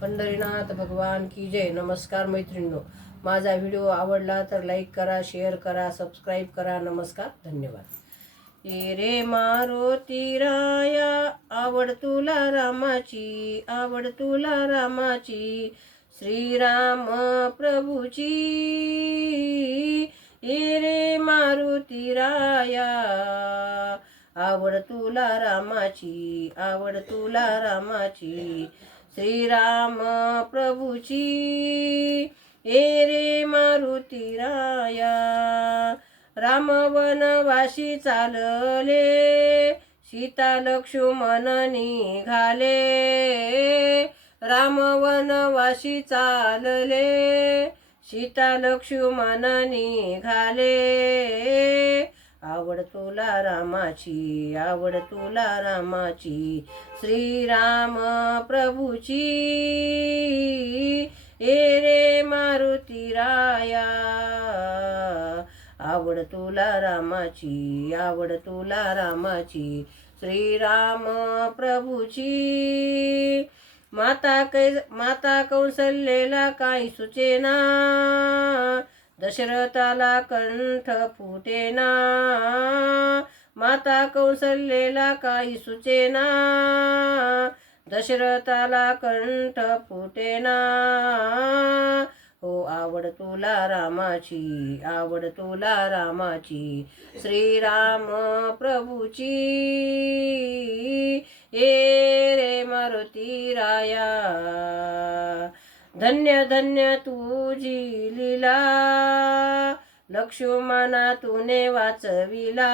पंढरीनाथ भगवान की जय. नमस्कार मैत्रिणींनो, माझा व्हिडिओ आवडला तर लाईक करा, शेअर करा, सबस्क्राईब करा. नमस्कार, धन्यवाद. ये रे मारुती राया, आवड तुला रामाची, आवड तुला रामाची, श्रीराम प्रभूची. ये रे मारुती राया, आवड तुला रामाची, आवड तुला रामाची, श्रीराम प्रभूची. ये रे मारुती राया, राम वनवासी चालले, सीता लक्ष्मण निघाले. राम वनवासी चालले, सीता लक्ष्मण निघाले. आवड तुला रामाची, आवड तुला रामाची, श्रीराम प्रभूची. ये रे मारुती राया, आवड तुला रामाची, आवड तुला रामाची, श्रीराम प्रभूची. माता कौसल्येला काही सुचेना, दशरथाला कंठ फुटेना. माता कौसल्येला काही सुचेना, दशरथाला कंठ फुटेना. हो आवड तुला रामाची, आवड तुला रामाची, श्रीराम प्रभूची. ये रे मारुती राया, धन्य धन्य तुझी लीला, लक्ष्मणा तुने वाचविला.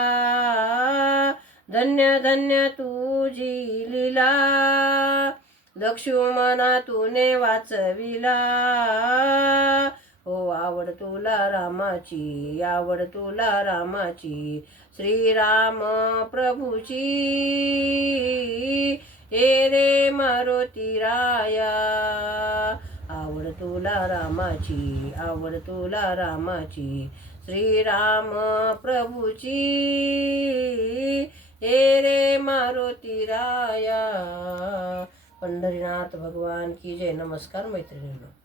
धन्य धन्य तुझी लीला, लक्ष्मणा तुने वाचविला. हो आवड तुला रामाची, आवड तुला रामाची, श्रीराम प्रभूची. ये रे मारुती राया, आवड तुला रामाची, आवड तुला रामाची, श्रीराम प्रभूची. ये रे मारुती राया. पंढरीनाथ भगवान की जय. नमस्कार मैत्रिणींनो.